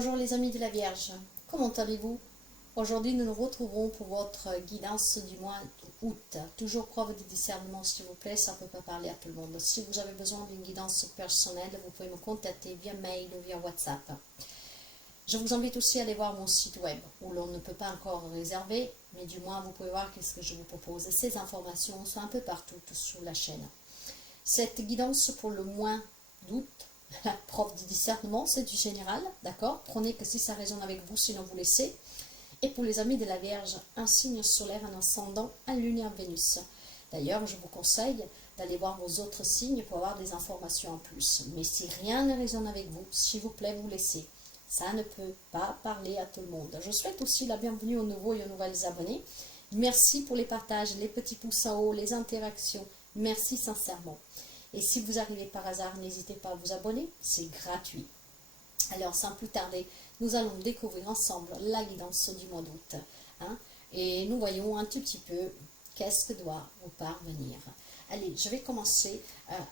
Bonjour les amis de la Vierge, comment allez-vous? Aujourd'hui nous nous retrouverons pour votre guidance du mois d'août. Toujours preuve de discernement s'il vous plaît, ça ne peut pas parler à tout le monde. Si vous avez besoin d'une guidance personnelle, vous pouvez me contacter via mail ou via WhatsApp. Je vous invite aussi à aller voir mon site web où l'on ne peut pas encore réserver, mais du moins vous pouvez voir qu'est-ce que je vous propose. Ces informations sont un peu partout sur la chaîne. Cette guidance pour le mois d'août, la preuve du discernement, c'est du général, d'accord? Prenez que si ça résonne avec vous, sinon vous laissez. Et pour les amis de la Vierge, un signe solaire, un ascendant, un lunaire Vénus. D'ailleurs, je vous conseille d'aller voir vos autres signes pour avoir des informations en plus. Mais si rien ne résonne avec vous, s'il vous plaît, vous laissez. Ça ne peut pas parler à tout le monde. Je souhaite aussi la bienvenue aux nouveaux et aux nouvelles abonnés. Merci pour les partages, les petits pouces en haut, les interactions. Merci sincèrement. Et si vous arrivez par hasard, n'hésitez pas à vous abonner, c'est gratuit. Alors, sans plus tarder, nous allons découvrir ensemble la guidance du mois d'août. Et nous voyons un tout petit peu qu'est-ce que doit vous parvenir. Allez, je vais commencer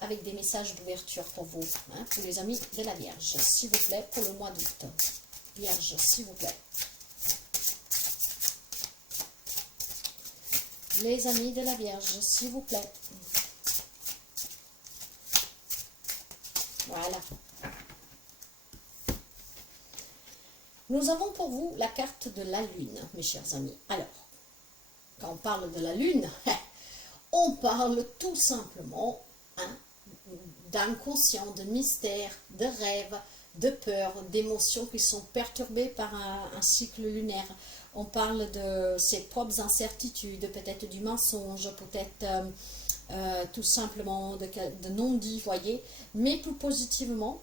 avec des messages d'ouverture pour vous, pour les amis de la Vierge, s'il vous plaît, pour le mois d'août. Vierge, s'il vous plaît. Les amis de la Vierge, s'il vous plaît. Voilà. Nous avons pour vous la carte de la Lune, mes chers amis. Alors, quand on parle de la Lune, on parle tout simplement d'inconscient, de mystère, de rêve, de peur, d'émotions qui sont perturbées par un cycle lunaire. On parle de ses propres incertitudes, peut-être du mensonge, peut-être tout simplement de non-dit, voyez. Mais plus positivement,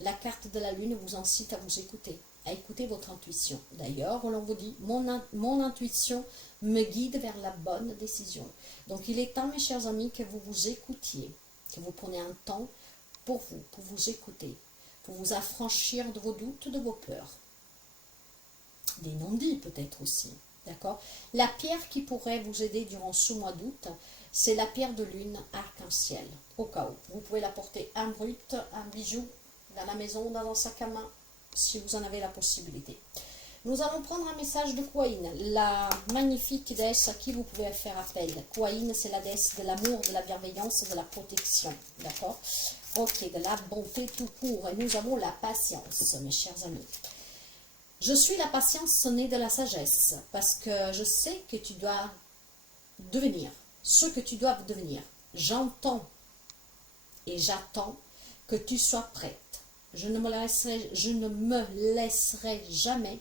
la carte de la Lune vous incite à vous écouter, à écouter votre intuition. D'ailleurs, on vous dit, mon intuition me guide vers la bonne décision. Donc, il est temps, mes chers amis, que vous vous écoutiez, que vous preniez un temps pour vous écouter, pour vous affranchir de vos doutes, de vos peurs. Des non-dits peut-être aussi, d'accord? La pierre qui pourrait vous aider durant ce mois d'août, c'est la pierre de lune arc-en-ciel, au cas où. Vous pouvez la porter un brut, un bijou, dans la maison, dans un sac à main, si vous en avez la possibilité. Nous allons prendre un message de Kuan, la magnifique déesse à qui vous pouvez faire appel. Kuan, c'est la déesse de l'amour, de la bienveillance, de la protection, d'accord? Ok, de la bonté tout court. Et nous avons la patience, mes chers amis. Je suis la patience née de la sagesse, parce que je sais que tu dois devenir ce que tu dois devenir. J'entends et j'attends que tu sois prête. Je ne me laisserai jamais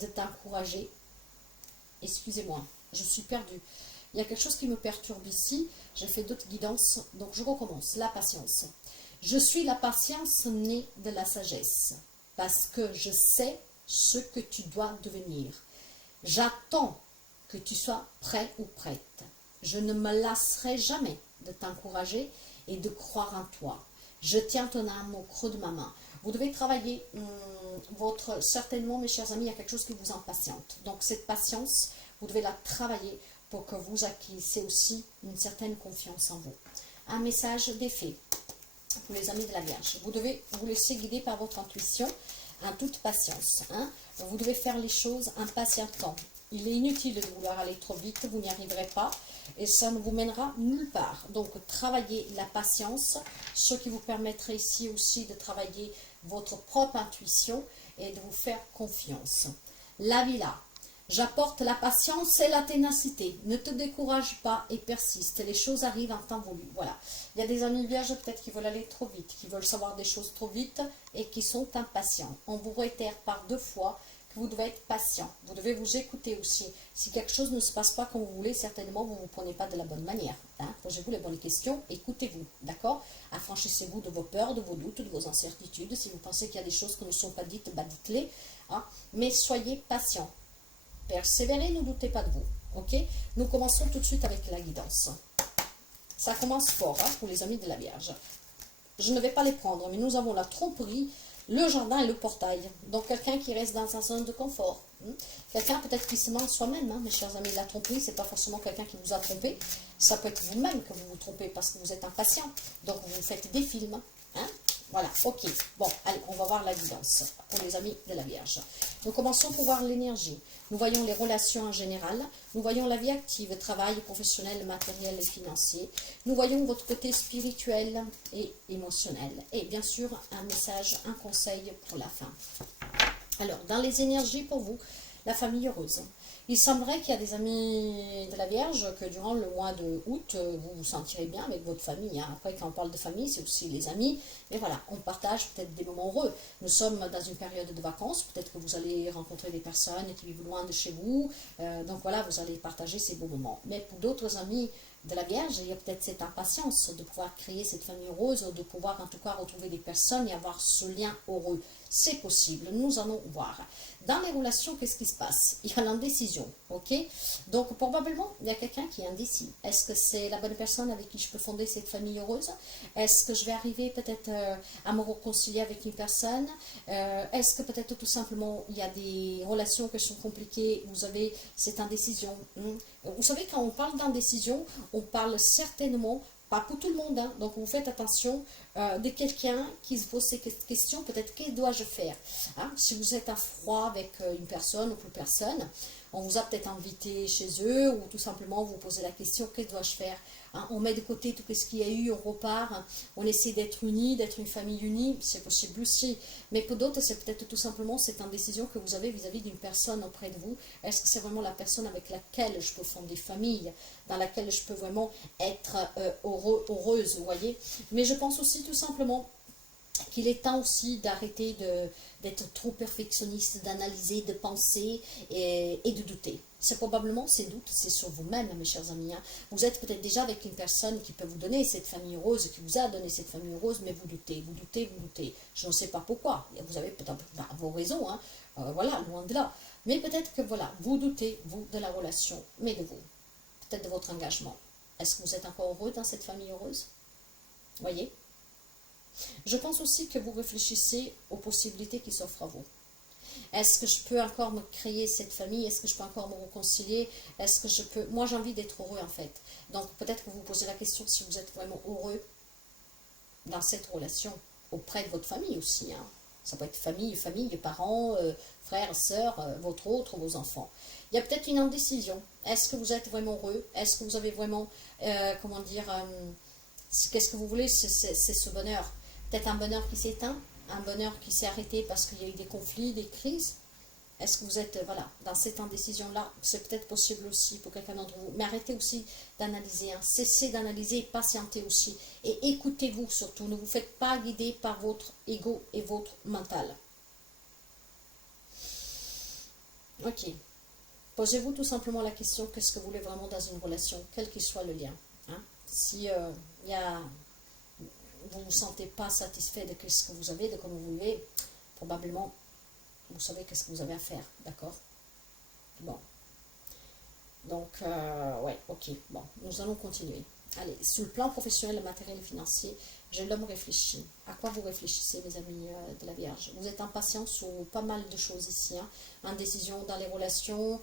de t'encourager. Excusez-moi, je suis perdue. Il y a quelque chose qui me perturbe ici. J'ai fait d'autres guidances, donc je recommence. La patience. Je suis la patience née de la sagesse, parce que je sais ce que tu dois devenir. J'attends que tu sois prêt ou prête. Je ne me lasserai jamais de t'encourager et de croire en toi. Je tiens ton âme au creux de ma main. Vous devez travailler certainement, mes chers amis, il y a quelque chose qui vous impatiente. Donc cette patience, vous devez la travailler pour que vous acquissiez aussi une certaine confiance en vous. Un message d'effet pour les amis de la Vierge. Vous devez vous laisser guider par votre intuition en toute patience. Vous devez faire les choses en patientant. Il est inutile de vouloir aller trop vite, vous n'y arriverez pas et ça ne vous mènera nulle part. Donc, travaillez la patience, ce qui vous permettrait ici aussi de travailler votre propre intuition et de vous faire confiance. La Villa. J'apporte la patience et la ténacité. Ne te décourage pas et persiste. Les choses arrivent en temps voulu. Voilà. Il y a des amis vierges peut-être qui veulent aller trop vite, qui veulent savoir des choses trop vite et qui sont impatients. On vous réitère par 2 fois que vous devez être patient. Vous devez vous écouter aussi. Si quelque chose ne se passe pas comme vous voulez, certainement vous ne vous prenez pas de la bonne manière. Posez-vous les bonnes questions, écoutez-vous, d'accord? Affranchissez-vous de vos peurs, de vos doutes, de vos incertitudes. Si vous pensez qu'il y a des choses qui ne sont pas dites, bah dites-les. Mais soyez patient. Persévérez, ne doutez pas de vous. Ok? Nous commençons tout de suite avec la guidance. Ça commence fort pour les amis de la Vierge. Je ne vais pas les prendre, mais nous avons la tromperie, le jardin et le portail. Donc quelqu'un qui reste dans sa zone de confort. Quelqu'un peut-être qui se ment soi-même, mes chers amis. La tromperie, ce n'est pas forcément quelqu'un qui vous a trompé. Ça peut être vous-même que vous vous trompez parce que vous êtes impatient. Donc vous faites des films. Voilà, ok. Bon, allez, on va voir la guidance pour les amis de la Vierge. Nous commençons pour voir l'énergie. Nous voyons les relations en général. Nous voyons la vie active, travail professionnel, matériel et financier. Nous voyons votre côté spirituel et émotionnel. Et bien sûr, un message, un conseil pour la fin. Alors, dans les énergies pour vous, la famille heureuse. Il semblerait qu'il y a des amis de la Vierge que durant le mois de août, vous vous sentirez bien avec votre famille. Hein. Après, quand on parle de famille, c'est aussi les amis. Et voilà, on partage peut-être des moments heureux. Nous sommes dans une période de vacances. Peut-être que vous allez rencontrer des personnes qui vivent loin de chez vous. Donc voilà, vous allez partager ces beaux moments. Mais pour d'autres amis de la Vierge, il y a peut-être cette impatience de pouvoir créer cette famille heureuse, de pouvoir en tout cas retrouver des personnes et avoir ce lien heureux. C'est possible, nous allons voir. Dans les relations, qu'est-ce qui se passe? Il y a l'indécision, ok? Donc probablement, il y a quelqu'un qui est indécis. Est-ce que c'est la bonne personne avec qui je peux fonder cette famille heureuse? Est-ce que je vais arriver peut-être à me réconcilier avec une personne? Est-ce que peut-être tout simplement, il y a des relations qui sont compliquées, vous avez cette indécision? Vous savez, quand on parle d'indécision, on parle certainement, pas pour tout le monde, hein, donc vous faites attention, de quelqu'un qui se pose ces questions, peut-être que dois-je faire, hein? Si vous êtes à froid avec une personne ou plus personne, on vous a peut-être invité chez eux, ou tout simplement vous posez la question, que dois-je faire, hein? On met de côté tout ce qu'il y a eu, on repart, hein, on essaie d'être unis, d'être une famille unie, c'est possible aussi, mais pour d'autres c'est peut-être tout simplement cette indécision que vous avez vis-à-vis d'une personne auprès de vous. Est-ce que c'est vraiment la personne avec laquelle je peux fonder famille, dans laquelle je peux vraiment être heureuse, vous voyez? Mais je pense aussi tout simplement qu'il est temps aussi d'arrêter d'être trop perfectionniste, d'analyser, de penser et de douter. C'est probablement ces doutes, c'est sur vous-même, mes chers amis. Hein. Vous êtes peut-être déjà avec une personne qui peut vous donner cette famille heureuse, qui vous a donné cette famille heureuse, mais vous doutez, vous doutez, vous doutez. Je ne sais pas pourquoi. Vous avez peut-être vos raisons, hein. Voilà, loin de là. Mais peut-être que voilà, vous doutez, vous, de la relation, mais de vous. Peut-être de votre engagement. Est-ce que vous êtes encore heureux dans cette famille heureuse? Voyez? Je pense aussi que vous réfléchissez aux possibilités qui s'offrent à vous. Est-ce que je peux encore me créer cette famille? Est-ce que je peux encore me réconcilier? Est-ce que je peux... Moi, j'ai envie d'être heureux, en fait. Donc, peut-être que vous vous posez la question si vous êtes vraiment heureux dans cette relation, auprès de votre famille aussi. Hein. Ça peut être famille, parents, frères, sœurs, votre autre, vos enfants. Il y a peut-être une indécision. Est-ce que vous êtes vraiment heureux? Est-ce que vous avez vraiment, comment dire, qu'est-ce que vous voulez? C'est ce bonheur. Peut-être un bonheur qui s'éteint, un bonheur qui s'est arrêté parce qu'il y a eu des conflits, des crises. Est-ce que vous êtes voilà, dans cette indécision-là? C'est peut-être possible aussi pour quelqu'un d'entre vous. Mais arrêtez aussi d'analyser. Hein. Cessez d'analyser et patientez aussi. Et écoutez-vous surtout. Ne vous faites pas guider par votre ego et votre mental. Ok. Posez-vous tout simplement la question, qu'est-ce que vous voulez vraiment dans une relation, quel qu'il soit le lien. Hein? Si vous ne vous sentez pas satisfait de ce que vous avez, de comment vous vivez, probablement, vous savez qu'est-ce que vous avez à faire, d'accord? Bon. Donc, ouais, ok. Bon, nous allons continuer. Allez, sur le plan professionnel, matériel et financier, j'ai l'homme réfléchi. À quoi vous réfléchissez, mes amis de la Vierge? Vous êtes impatient sur pas mal de choses ici. Hein. Indécision dans les relations,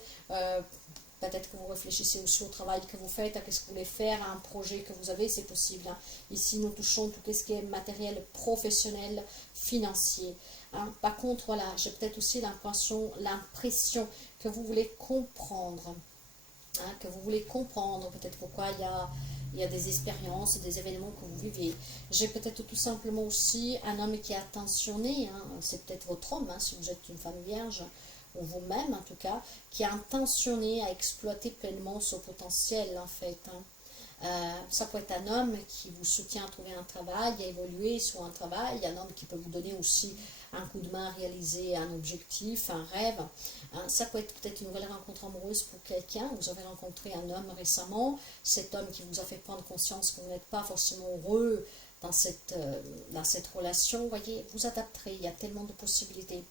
peut-être que vous réfléchissez aussi au travail que vous faites, à ce que vous voulez faire, à un projet que vous avez, c'est possible. Hein. Ici, nous touchons tout ce qui est matériel, professionnel, financier. Hein. Par contre, voilà, j'ai peut-être aussi l'impression que vous voulez comprendre. Hein, que vous voulez comprendre peut-être pourquoi il y a des expériences, des événements que vous vivez. J'ai peut-être tout simplement aussi un homme qui est attentionné, hein, c'est peut-être votre homme, hein, si vous êtes une femme vierge, ou vous-même en tout cas, qui est intentionné à exploiter pleinement son potentiel en fait. Hein. Ça peut être un homme qui vous soutient à trouver un travail, à évoluer sur un travail, un homme qui peut vous donner aussi un coup de main à réaliser un objectif, un rêve. Hein. Ça peut être peut-être une nouvelle rencontre amoureuse pour quelqu'un. Vous avez rencontré un homme récemment, cet homme qui vous a fait prendre conscience que vous n'êtes pas forcément heureux dans cette relation. Vous voyez, vous adapterez, il y a tellement de possibilités.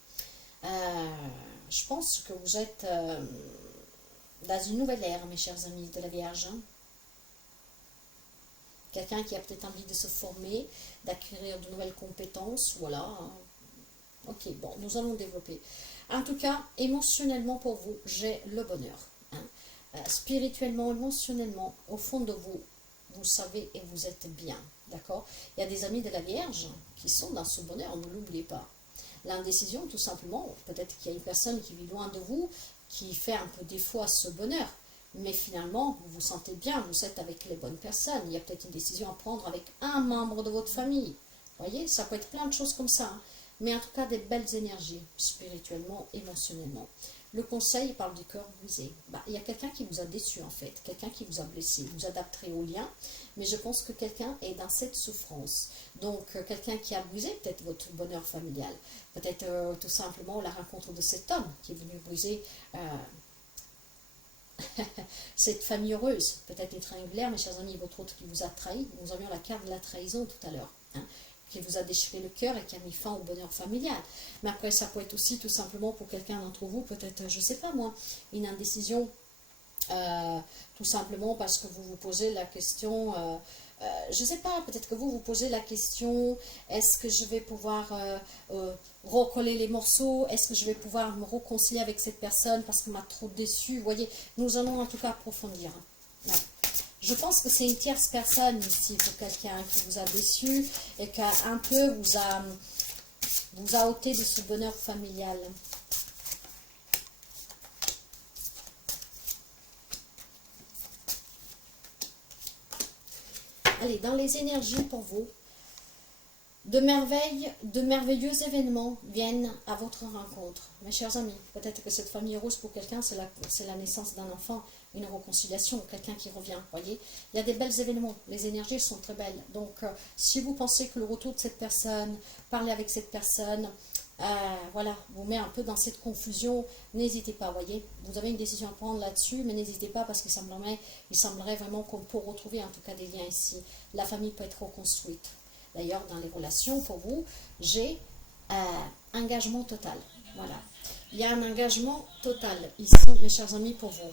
Je pense que vous êtes dans une nouvelle ère, mes chers amis de la Vierge. Hein. Quelqu'un qui a peut-être envie de se former, d'acquérir de nouvelles compétences, voilà. Hein. Ok, bon, nous allons développer. En tout cas, émotionnellement pour vous, j'ai le bonheur. Hein. Spirituellement, émotionnellement, au fond de vous, vous savez et vous êtes bien, d'accord? Il y a des amis de la Vierge qui sont dans ce bonheur, ne l'oubliez pas. L'indécision, tout simplement, peut-être qu'il y a une personne qui vit loin de vous, qui fait un peu défaut à ce bonheur, mais finalement, vous vous sentez bien, vous êtes avec les bonnes personnes, il y a peut-être une décision à prendre avec un membre de votre famille, vous voyez, ça peut être plein de choses comme ça, hein. Mais en tout cas, des belles énergies, spirituellement, émotionnellement. Le conseil parle du cœur brisé. Bah, il y a quelqu'un qui vous a déçu en fait, quelqu'un qui vous a blessé, vous adapterez au lien, mais je pense que quelqu'un est dans cette souffrance. Donc, quelqu'un qui a brisé peut-être votre bonheur familial, peut-être tout simplement la rencontre de cet homme qui est venu briser cette famille heureuse, peut-être les triangulaires, mes chers amis, votre autre qui vous a trahi. Nous avions la carte de la trahison tout à l'heure, hein, qui vous a déchiré le cœur et qui a mis fin au bonheur familial. Mais après, ça peut être aussi tout simplement pour quelqu'un d'entre vous, peut-être, je ne sais pas moi, une indécision, tout simplement parce que vous vous posez la question, je ne sais pas, peut-être que vous vous posez la question, est-ce que je vais pouvoir recoller les morceaux, est-ce que je vais pouvoir me réconcilier avec cette personne parce qu'elle m'a trop déçu, vous voyez, nous allons en tout cas approfondir. Ouais. Je pense que c'est une tierce personne ici, pour quelqu'un qui vous a déçu et qui un peu vous a ôté de ce bonheur familial. Allez, dans les énergies pour vous, de merveilleux événements viennent à votre rencontre. Mes chers amis, peut-être que cette famille rose pour quelqu'un, c'est la naissance d'un enfant, une réconciliation, quelqu'un qui revient, voyez. Il y a des belles événements, les énergies sont très belles. Donc, si vous pensez que le retour de cette personne, parler avec cette personne, voilà, vous met un peu dans cette confusion, n'hésitez pas, voyez. Vous avez une décision à prendre là-dessus, mais n'hésitez pas parce qu'il semblerait vraiment qu'on peut retrouver en tout cas des liens ici. La famille peut être reconstruite. D'ailleurs, dans les relations, pour vous, j'ai engagement total. Voilà. Il y a un engagement total ici, mes chers amis, pour vous.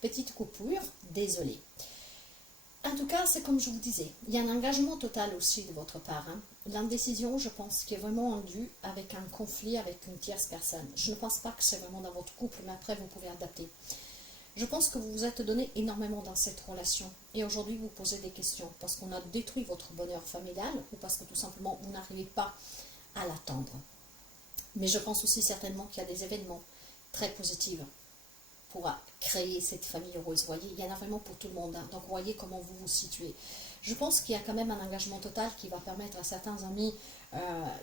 Petite coupure, désolé. En tout cas, c'est comme je vous disais, il y a un engagement total aussi de votre part. Hein. L'indécision, je pense, qui est vraiment due avec un conflit avec une tierce personne. Je ne pense pas que c'est vraiment dans votre couple, mais après, vous pouvez adapter. Je pense que vous vous êtes donné énormément dans cette relation. Et aujourd'hui, vous posez des questions parce qu'on a détruit votre bonheur familial ou parce que tout simplement, vous n'arrivez pas à l'attendre. Mais je pense aussi certainement qu'il y a des événements très positifs pour créer cette famille heureuse. Vous voyez, il y en a vraiment pour tout le monde. Hein. Donc, vous voyez comment vous vous situez. Je pense qu'il y a quand même un engagement total qui va permettre à certains amis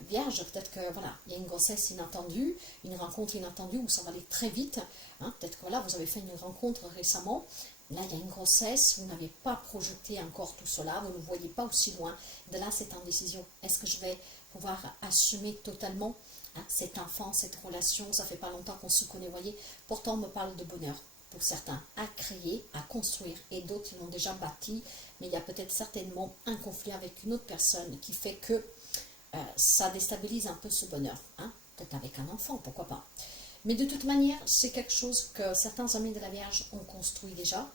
vierges, peut-être que voilà, il y a une grossesse inattendue, une rencontre inattendue où ça va aller très vite. Hein. Peut-être que voilà, vous avez fait une rencontre récemment. Là, il y a une grossesse, vous n'avez pas projeté encore tout cela, vous ne voyez pas aussi loin. De là, c'est indécision. Est-ce que je vais pouvoir assumer totalement cet enfant, cette relation? Ça fait pas longtemps qu'on se connaît, voyez. Pourtant, on me parle de bonheur pour certains, à créer, à construire, et d'autres ils l'ont déjà bâti, mais il y a peut-être certainement un conflit avec une autre personne qui fait que ça déstabilise un peu ce bonheur, hein? Peut-être avec un enfant, pourquoi pas. Mais de toute manière, c'est quelque chose que certains amis de la Vierge ont construit déjà,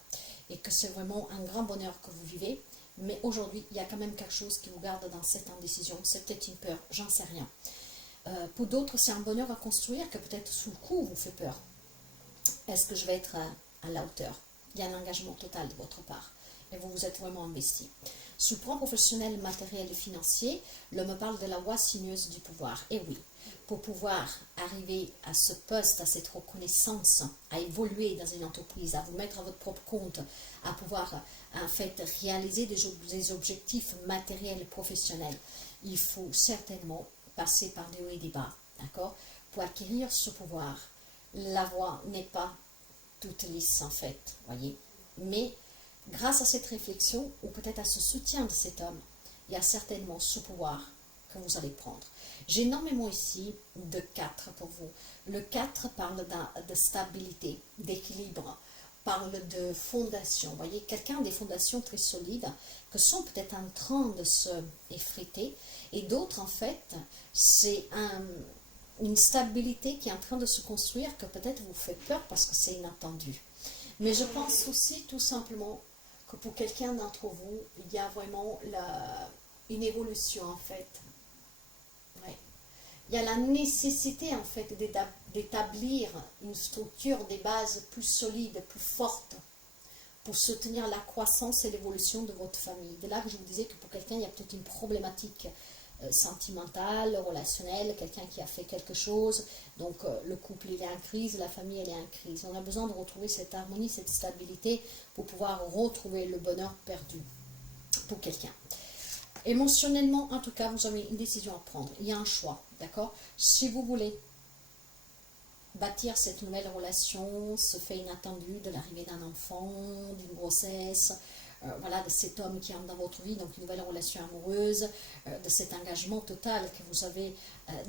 et que c'est vraiment un grand bonheur que vous vivez, mais aujourd'hui, il y a quand même quelque chose qui vous garde dans cette indécision, c'est peut-être une peur, j'en sais rien. Pour d'autres, c'est un bonheur à construire que peut-être sous le coup vous fait peur. Est-ce que je vais être à la hauteur? Il y a un engagement total de votre part et vous vous êtes vraiment investi. Sous le plan professionnel, matériel et financier, l'homme me parle de la voie sinueuse du pouvoir. Et oui, pour pouvoir arriver à ce poste, à cette reconnaissance, à évoluer dans une entreprise, à vous mettre à votre propre compte, à pouvoir en fait réaliser des objectifs matériels et professionnels, il faut certainement passer par des hauts et des bas, d'accord? Pour acquérir ce pouvoir, la voie n'est pas toute lisse en fait, voyez. Mais grâce à cette réflexion, ou peut-être à ce soutien de cet homme, il y a certainement ce pouvoir que vous allez prendre. J'ai énormément ici de 4 pour vous. Le 4 parle de stabilité, d'équilibre, parle de fondation. Vous voyez, quelqu'un a des fondations très solides que sont peut-être en train de se effriter, et d'autres en fait, c'est une stabilité qui est en train de se construire que peut-être vous fait peur parce que c'est inattendu. Mais je pense aussi tout simplement que pour quelqu'un d'entre vous, il y a vraiment une évolution en fait. Ouais. Il y a la nécessité en fait d'établir une structure, des bases plus solides, plus fortes pour soutenir la croissance et l'évolution de votre famille. De là que je vous disais que pour quelqu'un, il y a peut-être une problématique sentimentale, relationnelle, quelqu'un qui a fait quelque chose, donc le couple il est en crise, la famille elle est en crise. On a besoin de retrouver cette harmonie, cette stabilité pour pouvoir retrouver le bonheur perdu pour quelqu'un. Émotionnellement, en tout cas, vous avez une décision à prendre, il y a un choix, d'accord? Si vous voulez bâtir cette nouvelle relation, ce fait inattendu de l'arrivée d'un enfant, d'une grossesse, voilà, de cet homme qui entre dans votre vie, donc une nouvelle relation amoureuse, de cet engagement total que vous avez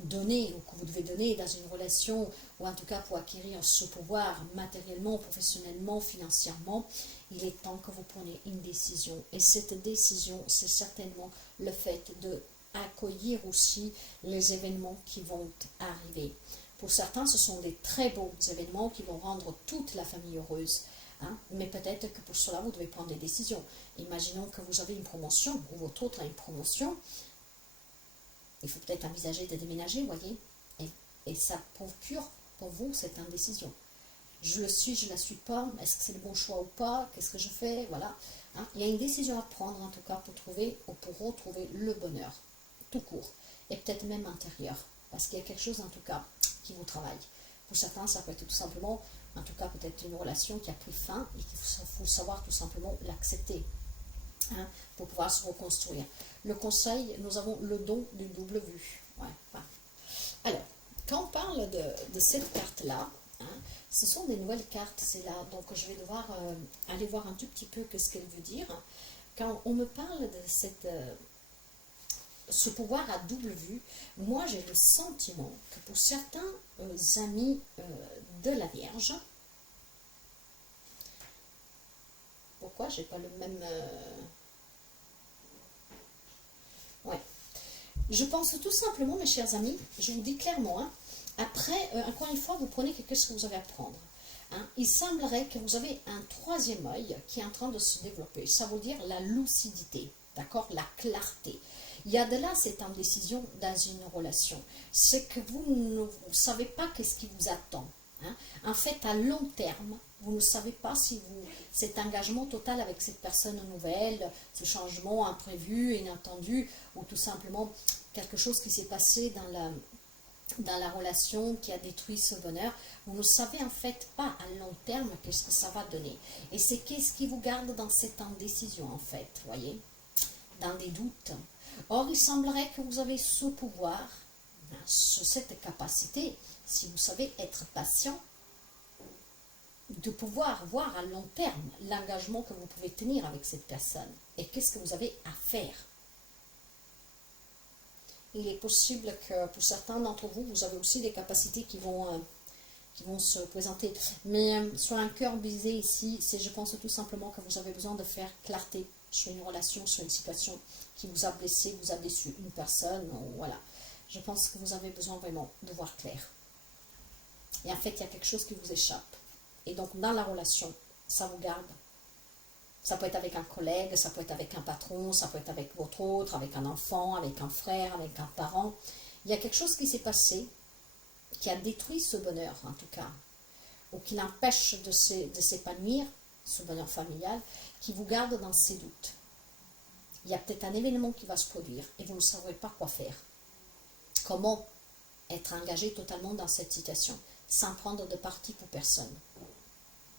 donné ou que vous devez donner dans une relation, ou en tout cas pour acquérir ce pouvoir matériellement, professionnellement, financièrement, il est temps que vous preniez une décision. Et cette décision, c'est certainement le fait de accueillir aussi les événements qui vont arriver. Pour certains, ce sont des très beaux événements qui vont rendre toute la famille heureuse. Hein? Mais peut-être que pour cela, vous devez prendre des décisions. Imaginons que vous avez une promotion, ou votre autre a une promotion. Il faut peut-être envisager de déménager, voyez. Et ça procure pour vous cette indécision. Je le suis, je ne la suis pas. Est-ce que c'est le bon choix ou pas? Qu'est-ce que je fais? Voilà. Hein? Il y a une décision à prendre, en tout cas, pour trouver ou pour retrouver le bonheur, tout court. Et peut-être même intérieur. Parce qu'il y a quelque chose, en tout cas, qui vous travaille. Pour certains, ça peut être tout simplement, en tout cas peut-être une relation qui a pris fin et qu'il faut savoir tout simplement l'accepter, hein, pour pouvoir se reconstruire. Le conseil, nous avons le don du double vue. Ouais, voilà. Alors, quand on parle de cette carte-là, hein, ce sont des nouvelles cartes, c'est là, donc je vais devoir aller voir un tout petit peu ce qu'elle veut dire. Quand on me parle de cette... ce pouvoir à double vue, moi j'ai le sentiment que pour certains amis de la Vierge, pourquoi j'ai pas le même... Ouais. Je pense tout simplement, mes chers amis, je vous dis clairement, hein, après, encore une fois, vous prenez ce que vous avez à prendre. Hein. Il semblerait que vous avez un troisième œil qui est en train de se développer. Ça veut dire la lucidité, d'accord, la clarté. Il y a de là cette indécision dans une relation. C'est que vous ne savez pas qu'est-ce qui vous attend. Hein. En fait, à long terme, vous ne savez pas si cet engagement total avec cette personne nouvelle, ce changement imprévu, inattendu, ou tout simplement quelque chose qui s'est passé dans la relation qui a détruit ce bonheur, vous ne savez en fait pas à long terme qu'est-ce que ça va donner. Et c'est qu'est-ce qui vous garde dans cette indécision en fait, voyez, dans des doutes. Or, il semblerait que vous avez ce pouvoir, cette capacité, si vous savez être patient, de pouvoir voir à long terme l'engagement que vous pouvez tenir avec cette personne et qu'est-ce que vous avez à faire. Il est possible que pour certains d'entre vous, vous avez aussi des capacités qui vont se présenter. Mais sur un cœur brisé ici, c'est je pense tout simplement que vous avez besoin de faire clarté sur une relation, sur une situation qui vous a blessé, vous a déçu une personne, voilà. Je pense que vous avez besoin vraiment de voir clair. Et en fait, il y a quelque chose qui vous échappe. Et donc, dans la relation, ça vous garde. Ça peut être avec un collègue, ça peut être avec un patron, ça peut être avec votre autre, avec un enfant, avec un frère, avec un parent. Il y a quelque chose qui s'est passé, qui a détruit ce bonheur, en tout cas, ou qui l'empêche de s'épanouir, ce bonheur familial, qui vous garde dans ses doutes. Il y a peut-être un événement qui va se produire et vous ne saurez pas quoi faire. Comment être engagé totalement dans cette situation, sans prendre de parti pour personne.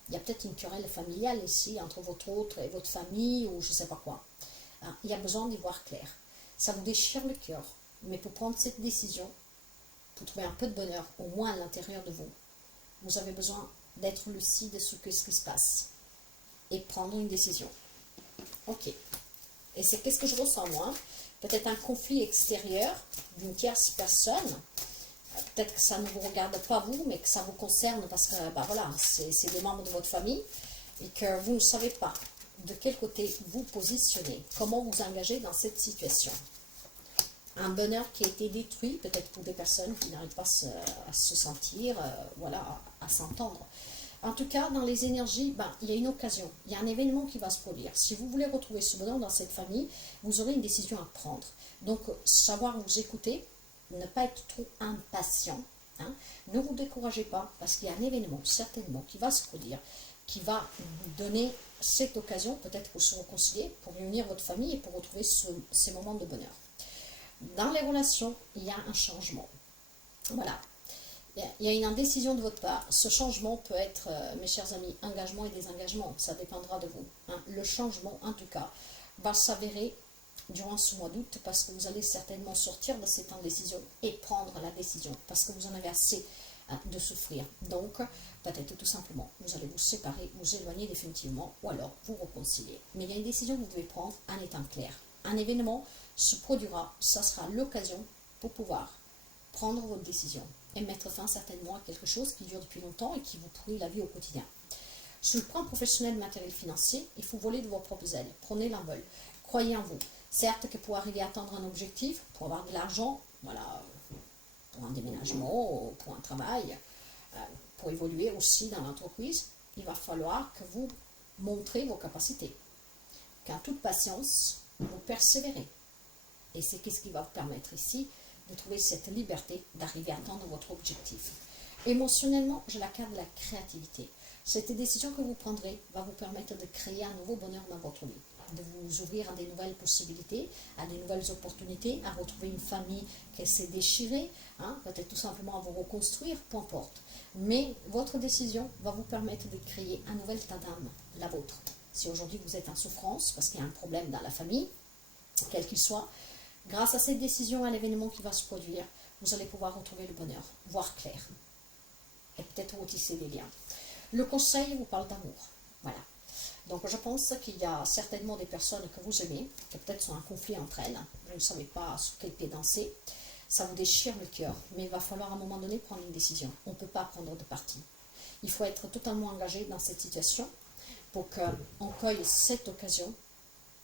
Il y a peut-être une querelle familiale ici, entre votre autre et votre famille, ou je ne sais pas quoi. Il y a besoin d'y voir clair. Ça vous déchire le cœur, mais pour prendre cette décision, pour trouver un peu de bonheur, au moins à l'intérieur de vous, vous avez besoin d'être lucide sur ce qui se passe et prendre une décision. Ok. Et c'est qu'est-ce que je ressens moi? Peut-être un conflit extérieur d'une tierce personne. Peut-être que ça ne vous regarde pas vous, mais que ça vous concerne parce que voilà, c'est des membres de votre famille et que vous ne savez pas de quel côté vous positionnez, comment vous engagez dans cette situation. Un bonheur qui a été détruit, peut-être pour des personnes qui n'arrivent pas à se sentir, voilà, à s'entendre. En tout cas, dans les énergies, il y a une occasion, il y a un événement qui va se produire. Si vous voulez retrouver ce bonheur dans cette famille, vous aurez une décision à prendre. Donc, savoir vous écouter, ne pas être trop impatient, hein. Ne vous découragez pas, parce qu'il y a un événement, certainement, qui va se produire, qui va vous donner cette occasion, peut-être pour se réconcilier, pour réunir votre famille et pour retrouver ces moments de bonheur. Dans les relations, il y a un changement. Voilà. Il y a une indécision de votre part. Ce changement peut être, mes chers amis, engagement et désengagement. Ça dépendra de vous. Hein. Le changement, en tout cas, va s'avérer durant ce mois d'août parce que vous allez certainement sortir de cette indécision et prendre la décision parce que vous en avez assez de souffrir. Donc, peut-être tout simplement, vous allez vous séparer, vous éloigner définitivement ou alors vous réconcilier. Mais il y a une décision que vous devez prendre en étant clair. Un événement se produira, ça sera l'occasion pour pouvoir prendre votre décision et mettre fin certainement à quelque chose qui dure depuis longtemps et qui vous pourrit la vie au quotidien. Sur le plan professionnel, matériel, financier, il faut voler de vos propres ailes. Prenez l'envol. Croyez en vous. Certes que pour arriver à atteindre un objectif, pour avoir de l'argent, voilà, pour un déménagement, pour un travail, pour évoluer aussi dans l'entreprise, il va falloir que vous montrez vos capacités. Qu'en toute patience, vous persévérez. Et c'est ce qui va vous permettre ici de trouver cette liberté d'arriver à atteindre votre objectif. Émotionnellement, j'ai la carte de la créativité. Cette décision que vous prendrez va vous permettre de créer un nouveau bonheur dans votre vie, de vous ouvrir à des nouvelles possibilités, à des nouvelles opportunités, à retrouver une famille qui s'est déchirée, hein, peut-être tout simplement à vous reconstruire, peu importe. Mais votre décision va vous permettre de créer un nouvel état d'âme, la vôtre. Si aujourd'hui vous êtes en souffrance parce qu'il y a un problème dans la famille, quel qu'il soit, grâce à cette décision, à l'événement qui va se produire, vous allez pouvoir retrouver le bonheur, voir clair et peut-être retisser des liens. Le conseil vous parle d'amour. Voilà. Donc je pense qu'il y a certainement des personnes que vous aimez, qui peut-être sont en conflit entre elles. Vous ne savez pas sur quel pied danser. Ça vous déchire le cœur. Mais il va falloir à un moment donné prendre une décision. On ne peut pas prendre de parti. Il faut être totalement engagé dans cette situation pour qu'on cueille cette occasion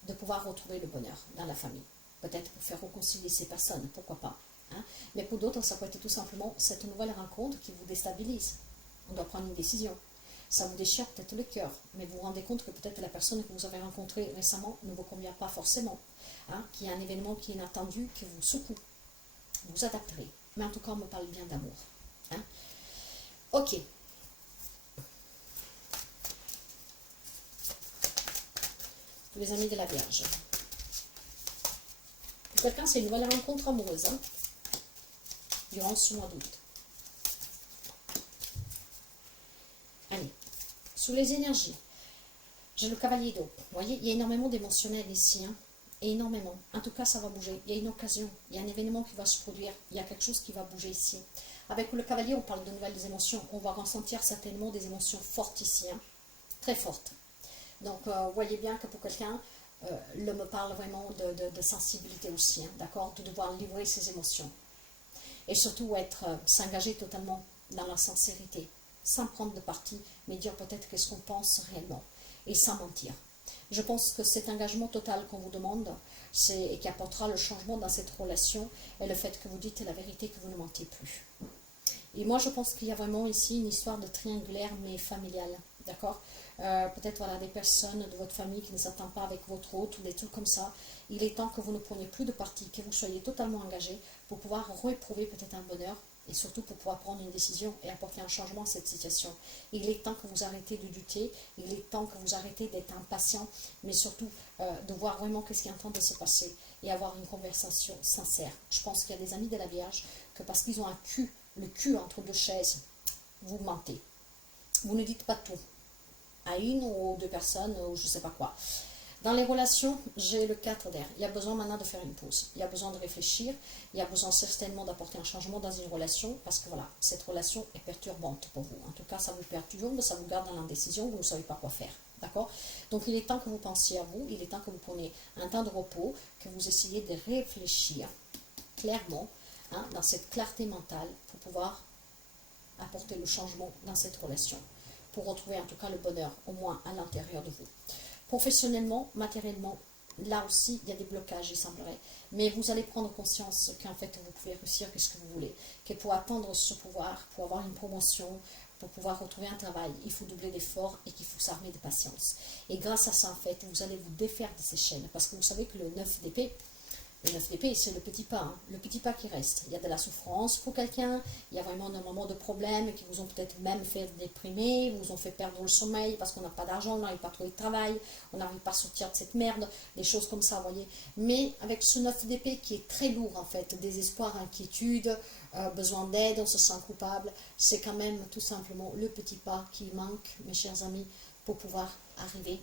de pouvoir retrouver le bonheur dans la famille. Peut-être pour faire réconcilier ces personnes, pourquoi pas. Hein. Mais pour d'autres, ça peut être tout simplement cette nouvelle rencontre qui vous déstabilise. On doit prendre une décision. Ça vous déchire peut-être le cœur, mais vous vous rendez compte que peut-être la personne que vous avez rencontrée récemment ne vous convient pas forcément, hein, qu'il y a un événement qui est inattendu, qui vous secoue. Vous adapterez. Mais en tout cas, on me parle bien d'amour. Hein. Ok. Tous les amis de la Vierge. Pour quelqu'un, c'est une nouvelle rencontre amoureuse, hein, durant ce mois d'août. Allez, sous les énergies, j'ai le cavalier d'eau. Vous voyez, il y a énormément d'émotionnel ici, hein, énormément. En tout cas, ça va bouger. Il y a une occasion, il y a un événement qui va se produire, il y a quelque chose qui va bouger ici. Avec le cavalier, on parle de nouvelles émotions. On va ressentir certainement des émotions fortes ici, hein, très fortes. Donc, vous voyez bien que pour quelqu'un, l'homme parle vraiment de sensibilité aussi, hein, d'accord, de devoir livrer ses émotions. Et surtout, s'engager totalement dans la sincérité, sans prendre de parti, mais dire peut-être qu'est-ce qu'on pense réellement, et sans mentir. Je pense que cet engagement total qu'on vous demande, et qui apportera le changement dans cette relation, est le fait que vous dites la vérité, que vous ne mentez plus. Et moi, je pense qu'il y a vraiment ici une histoire de triangulaire, mais familiale, d'accord. Peut-être voilà, des personnes de votre famille qui ne s'attendent pas avec votre hôte ou des trucs comme ça. Il est temps que vous ne preniez plus de parti, que vous soyez totalement engagé pour pouvoir retrouver peut-être un bonheur et surtout pour pouvoir prendre une décision et apporter un changement à cette situation. Il est temps que vous arrêtez de douter, il est temps que vous arrêtez d'être impatient, mais surtout de voir vraiment ce qui est en train de se passer et avoir une conversation sincère. Je pense qu'il y a des amis de la Vierge que parce qu'ils ont le cul entre deux chaises, vous mentez. Vous ne dites pas tout à une ou deux personnes ou je ne sais pas quoi. Dans les relations, j'ai le 4 d'air. Il y a besoin maintenant de faire une pause. Il y a besoin de réfléchir. Il y a besoin certainement d'apporter un changement dans une relation parce que voilà, cette relation est perturbante pour vous. En tout cas, ça vous perturbe, ça vous garde dans l'indécision, vous ne savez pas quoi faire. D'accord? Donc, il est temps que vous pensiez à vous. Il est temps que vous preniez un temps de repos, que vous essayiez de réfléchir clairement, hein, dans cette clarté mentale pour pouvoir apporter le changement dans cette relation. Pour retrouver en tout cas le bonheur, au moins à l'intérieur de vous. Professionnellement, matériellement, là aussi, il y a des blocages, il semblerait. Mais vous allez prendre conscience qu'en fait, vous pouvez réussir ce que vous voulez. Que pour atteindre ce pouvoir, pour avoir une promotion, pour pouvoir retrouver un travail, il faut doubler d'efforts et qu'il faut s'armer de patience. Et grâce à ça, en fait, vous allez vous défaire de ces chaînes. Parce que vous savez que le 9 d'épée, Le 9 d'épée, c'est le petit pas, hein, le petit pas qui reste. Il y a de la souffrance pour quelqu'un, il y a vraiment un moment de problème qui vous ont peut-être même fait déprimer, vous ont fait perdre le sommeil parce qu'on n'a pas d'argent, on n'arrive pas à trouver de travail, on n'arrive pas à sortir de cette merde, des choses comme ça, vous voyez. Mais avec ce 9 d'épée qui est très lourd en fait, désespoir, inquiétude, besoin d'aide, on se sent coupable, c'est quand même tout simplement le petit pas qui manque, mes chers amis, pour pouvoir arriver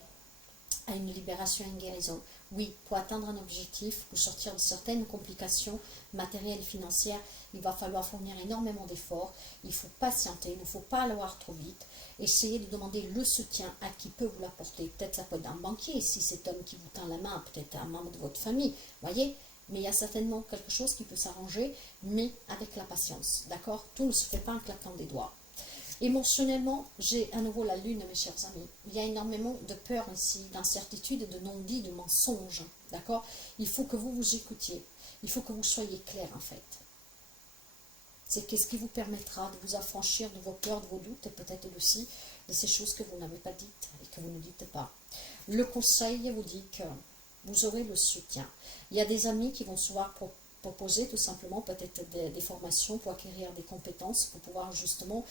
à une libération et une guérison. Oui, pour atteindre un objectif, pour sortir de certaines complications matérielles et financières, il va falloir fournir énormément d'efforts, il faut patienter, il ne faut pas aller trop vite, essayez de demander le soutien à qui peut vous l'apporter. Peut-être ça peut être un banquier, si cet homme qui vous tend la main, peut-être un membre de votre famille, voyez. Mais il y a certainement quelque chose qui peut s'arranger, mais avec la patience, d'accord? Tout ne se fait pas en claquant des doigts. Émotionnellement, j'ai à nouveau la lune, mes chers amis. Il y a énormément de peur ici, d'incertitude, de non-dit, de mensonges. D'accord? Il faut que vous vous écoutiez. Il faut que vous soyez clair, en fait. C'est qu'est-ce qui vous permettra de vous affranchir de vos peurs, de vos doutes, et peut-être aussi de ces choses que vous n'avez pas dites et que vous ne dites pas. Le conseil vous dit que vous aurez le soutien. Il y a des amis qui vont souvent proposer tout simplement peut-être des formations pour acquérir des compétences, pour pouvoir justement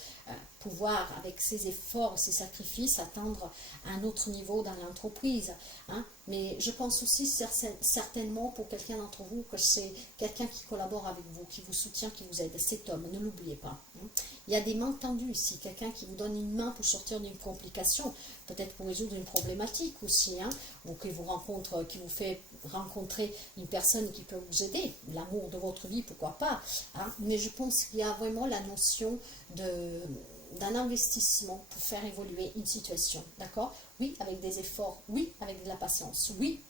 pouvoir avec ses efforts, ses sacrifices atteindre un autre niveau dans l'entreprise. Hein. Mais je pense aussi certainement pour quelqu'un d'entre vous que c'est quelqu'un qui collabore avec vous, qui vous soutient, qui vous aide. Cet homme, ne l'oubliez pas. Hein. Il y a des mains tendues ici, quelqu'un qui vous donne une main pour sortir d'une complication, peut-être pour résoudre une problématique aussi, hein, ou qui vous fait rencontrer une personne qui peut vous aider, l'amour de votre vie, pourquoi pas. Hein. Mais je pense qu'il y a vraiment la notion d'un investissement pour faire évoluer une situation, d'accord? Oui, avec des efforts, oui, avec de la patience, oui,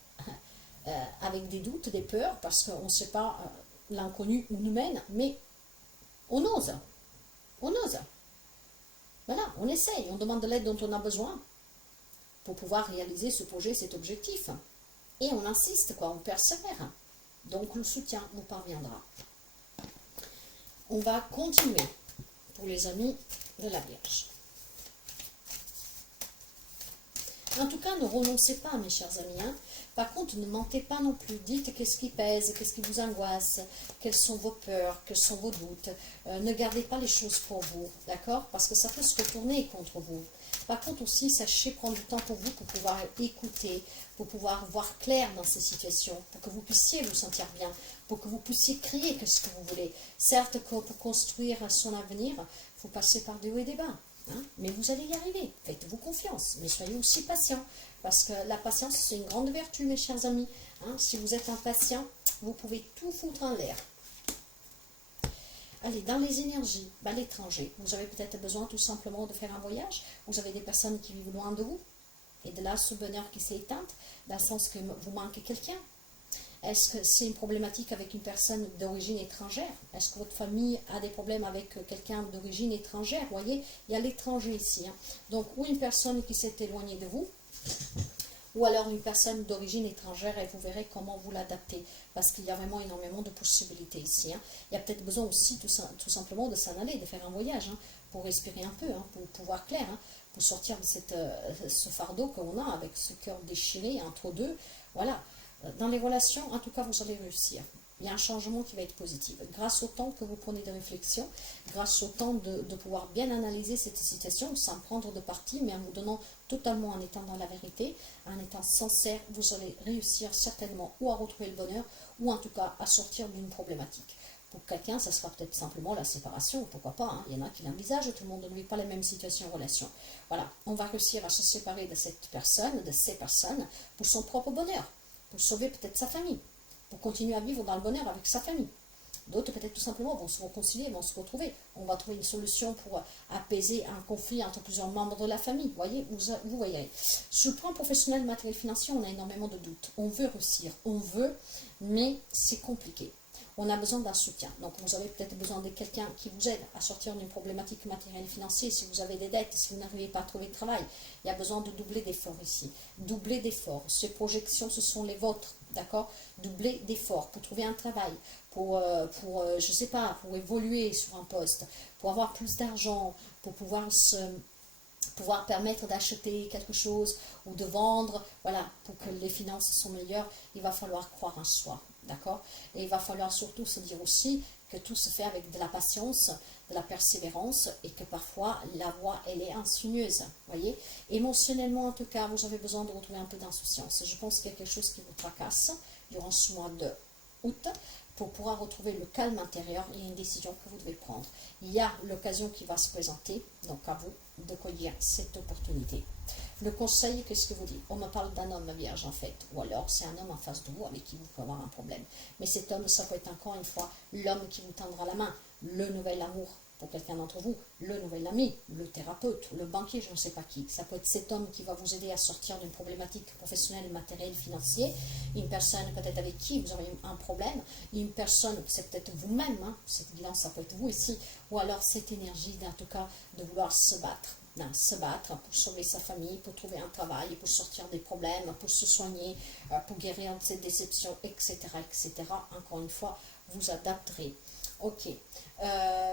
avec des doutes, des peurs, parce qu'on ne sait pas l'inconnu où nous mène, mais on ose, on ose. Voilà, on essaye, on demande de l'aide dont on a besoin pour pouvoir réaliser ce projet, cet objectif. Et on insiste, quoi, on persévère. Donc le soutien vous parviendra. On va continuer pour les amis de la Vierge. En tout cas, ne renoncez pas, mes chers amis. Hein. Par contre, ne mentez pas non plus. Dites qu'est-ce qui pèse, qu'est-ce qui vous angoisse, quelles sont vos peurs, quels sont vos doutes. Ne gardez pas les choses pour vous, d'accord? Parce que ça peut se retourner contre vous. Par contre aussi, sachez prendre du temps pour vous, pour pouvoir écouter, pour pouvoir voir clair dans ces situations, pour que vous puissiez vous sentir bien, pour que vous puissiez crier ce que vous voulez. Certes, pour construire son avenir, il faut passer par des hauts et des bas. Hein, mais vous allez y arriver, faites-vous confiance, mais soyez aussi patient, parce que la patience c'est une grande vertu, mes chers amis. Hein, si vous êtes impatient, vous pouvez tout foutre en l'air. Allez, dans les énergies, l'étranger, vous avez peut-être besoin tout simplement de faire un voyage, vous avez des personnes qui vivent loin de vous, et de là ce bonheur qui s'est éteint, dans le sens que vous manquez quelqu'un. Est-ce que c'est une problématique avec une personne d'origine étrangère? Est-ce que votre famille a des problèmes avec quelqu'un d'origine étrangère? Vous voyez, il y a l'étranger ici. Hein. Donc, ou une personne qui s'est éloignée de vous, ou alors une personne d'origine étrangère et vous verrez comment vous l'adaptez. Parce qu'il y a vraiment énormément de possibilités ici. Hein. Il y a peut-être besoin aussi tout simplement de s'en aller, de faire un voyage, hein, pour respirer un peu, hein, pour pouvoir clair, hein, pour sortir de ce fardeau qu'on a avec ce cœur déchiré entre deux. Voilà. Dans les relations, en tout cas, vous allez réussir. Il y a un changement qui va être positif. Grâce au temps que vous prenez de réflexion, grâce au temps de pouvoir bien analyser cette situation, sans prendre de parti, mais en vous donnant totalement, en étant dans la vérité, en étant sincère, vous allez réussir certainement ou à retrouver le bonheur, ou en tout cas à sortir d'une problématique. Pour quelqu'un, ça sera peut-être simplement la séparation, pourquoi pas, hein. Il y en a qui l'envisagent, tout le monde ne vit pas les mêmes situations en relation. Voilà, on va réussir à se séparer de cette personne, de ces personnes, pour son propre bonheur. Pour sauver peut-être sa famille, pour continuer à vivre dans le bonheur avec sa famille. D'autres peut-être tout simplement vont se réconcilier, vont se retrouver. On va trouver une solution pour apaiser un conflit entre plusieurs membres de la famille. Voyez, vous voyez. Sur le plan professionnel, matériel, financier, on a énormément de doutes. On veut réussir, on veut, mais c'est compliqué. On a besoin d'un soutien. Donc, vous avez peut-être besoin de quelqu'un qui vous aide à sortir d'une problématique matérielle et financière. Si vous avez des dettes, si vous n'arrivez pas à trouver de travail, il y a besoin de doubler d'efforts ici. Doubler d'efforts. Ces projections, ce sont les vôtres, d'accord? Doubler d'efforts pour trouver un travail, je sais pas, pour évoluer sur un poste, pour avoir plus d'argent, pour pouvoir permettre d'acheter quelque chose ou de vendre, voilà, pour que les finances soient meilleures, il va falloir croire en soi. d'accord? Et il va falloir surtout se dire aussi que tout se fait avec de la patience, de la persévérance, et que parfois la voie, elle est insinueuse, voyez? Émotionnellement, en tout cas, vous avez besoin de retrouver un peu d'insouciance. Je pense qu'il y a quelque chose qui vous tracasse durant ce mois de août. Pour pouvoir retrouver le calme intérieur, il y a une décision que vous devez prendre. Il y a l'occasion qui va se présenter, donc à vous de cueillir cette opportunité. Le conseil, qu'est-ce que vous dites? On me parle d'un homme vierge en fait, ou alors c'est un homme en face de vous avec qui vous pouvez avoir un problème. Mais cet homme, ça peut être encore une fois l'homme qui vous tendra la main, le nouvel amour pour quelqu'un d'entre vous, le nouvel ami, le thérapeute, le banquier, je ne sais pas qui. Ça peut être cet homme qui va vous aider à sortir d'une problématique professionnelle, matérielle, financière. Une personne peut-être avec qui vous aurez un problème. Une personne, c'est peut-être vous-même, hein, cette guidance, ça peut être vous ici. Ou alors cette énergie, en tout cas, de vouloir se battre. Se battre pour sauver sa famille, pour trouver un travail, pour sortir des problèmes, pour se soigner, pour guérir de cette déception, etc., etc. Encore une fois, vous adapterez. Ok,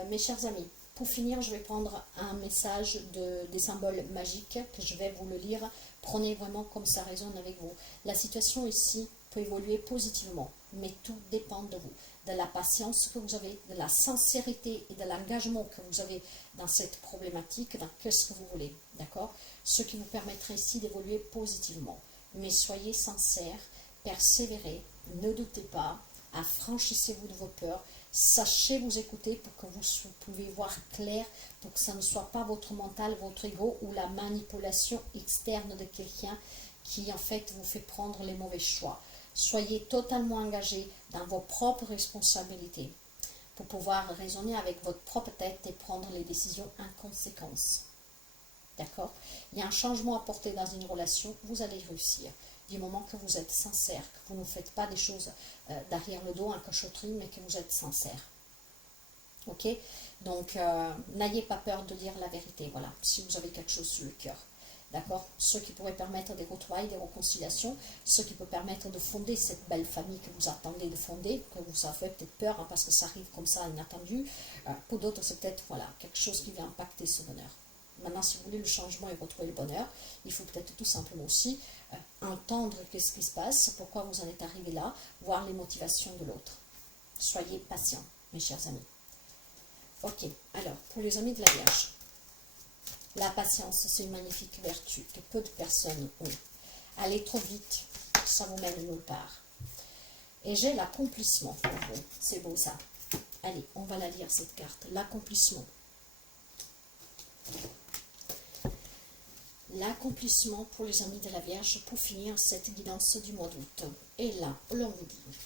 mes chers amis, pour finir, je vais prendre un message des symboles magiques que je vais vous le lire. Prenez vraiment comme ça résonne avec vous. La situation ici peut évoluer positivement, mais tout dépend de vous, de la patience que vous avez, de la sincérité et de l'engagement que vous avez dans cette problématique, dans qu'est-ce que vous voulez, d'accord? Ce qui vous permettra ici d'évoluer positivement. Mais soyez sincères, persévérez, ne doutez pas, affranchissez-vous de vos peurs. Sachez vous écouter pour que vous pouvez voir clair, pour que ça ne soit pas votre mental, votre ego ou la manipulation externe de quelqu'un qui en fait vous fait prendre les mauvais choix. Soyez totalement engagé dans vos propres responsabilités pour pouvoir raisonner avec votre propre tête et prendre les décisions en conséquence. D'accord? Il y a un changement à porter dans une relation, vous allez réussir. Du moment que vous êtes sincère, que vous ne faites pas des choses derrière le dos en cachotterie, mais que vous êtes sincère. Ok? Donc, n'ayez pas peur de dire la vérité, voilà, si vous avez quelque chose sur le cœur. D'accord? Ce qui pourrait permettre des retrouvailles, des réconciliations, ce qui peut permettre de fonder cette belle famille que vous attendez de fonder, que vous avez peut-être peur hein, parce que ça arrive comme ça, inattendu. Pour d'autres, c'est peut-être voilà, quelque chose qui va impacter ce bonheur. Maintenant, si vous voulez le changement et retrouver le bonheur, il faut peut-être tout simplement aussi entendre qu'est-ce qui se passe, pourquoi vous en êtes arrivé là, voir les motivations de l'autre. Soyez patients, mes chers amis. Ok, alors, pour les amis de la Vierge, la patience, c'est une magnifique vertu que peu de personnes ont. Aller trop vite, ça vous mène nulle part. Et j'ai l'accomplissement pour vous. C'est beau ça. Allez, on va la lire cette carte. L'accomplissement. L'accomplissement pour les amis de la Vierge pour finir cette guidance du mois d'août. Et là, l'on vous dit,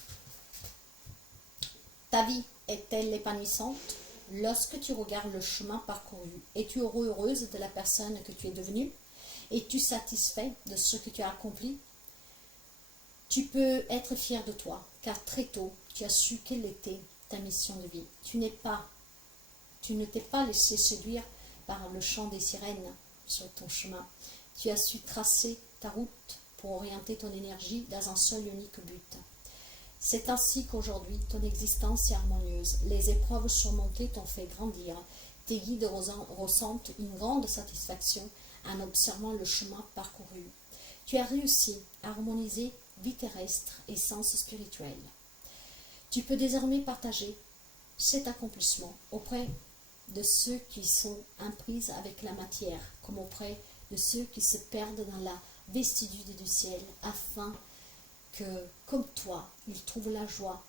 ta vie est-elle épanouissante? Lorsque tu regardes le chemin parcouru, es-tu heureux, heureuse de la personne que tu es devenue? Es-tu satisfait de ce que tu as accompli? Tu peux être fier de toi, car très tôt, tu as su quelle était ta mission de vie. Tu ne t'es pas laissé séduire par le chant des sirènes sur ton chemin. Tu as su tracer ta route pour orienter ton énergie dans un seul et unique but. C'est ainsi qu'aujourd'hui, ton existence est harmonieuse. Les épreuves surmontées t'ont fait grandir. Tes guides ressentent une grande satisfaction en observant le chemin parcouru. Tu as réussi à harmoniser vie terrestre et sens spirituel. Tu peux désormais partager cet accomplissement auprès de ceux qui sont en prise avec la matière, comme auprès de ceux qui se perdent dans la vestitude du ciel, afin que, comme toi, ils trouvent la joie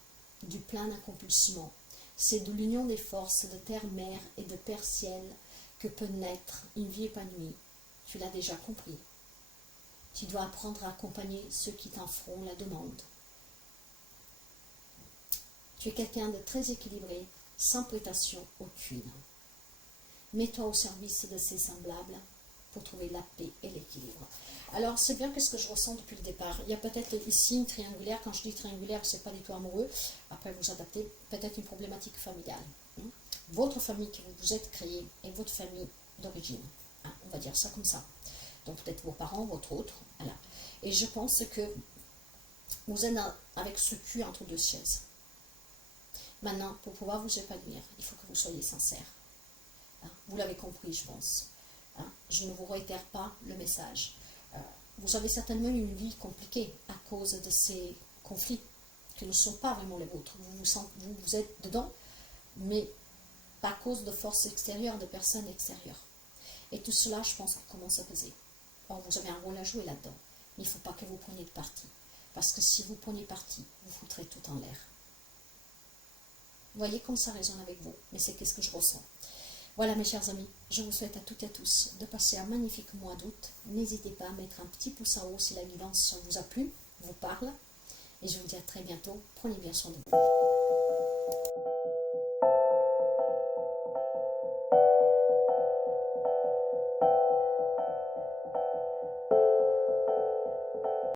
du plein accomplissement. C'est de l'union des forces de terre-mer et de père-ciel que peut naître une vie épanouie. Tu l'as déjà compris. Tu dois apprendre à accompagner ceux qui t'en feront la demande. Tu es quelqu'un de très équilibré, sans prétention aucune. Mets-toi au service de ses semblables pour trouver la paix et l'équilibre. Alors, c'est bien qu'est-ce que je ressens depuis le départ. Il y a peut-être ici une triangulaire. Quand je dis triangulaire, ce n'est pas du tout amoureux. Après, vous adaptez peut-être une problématique familiale. Votre famille que vous vous êtes créée est votre famille d'origine. On va dire ça comme ça. Donc, peut-être vos parents, votre autre. Voilà. Et je pense que vous êtes avec ce cul entre deux chaises. Maintenant, pour pouvoir vous épanouir, il faut que vous soyez sincère. Vous l'avez compris, je pense. Je ne vous réitère pas le message. Vous avez certainement une vie compliquée à cause de ces conflits. qui ne sont pas vraiment les vôtres. Vous êtes dedans, mais à cause de forces extérieures, de personnes extérieures. Et tout cela, je pense, commence à peser. Or, vous avez un rôle à jouer là-dedans. Mais il ne faut pas que vous preniez de parti. Parce que si vous preniez parti, vous foutrez tout en l'air. Vous voyez comme ça résonne avec vous. Mais c'est qu'est-ce que je ressens. Voilà mes chers amis, je vous souhaite à toutes et à tous de passer un magnifique mois d'août. N'hésitez pas à mettre un petit pouce en haut si la guidance vous a plu, vous parle. Et je vous dis à très bientôt. Prenez bien soin de vous.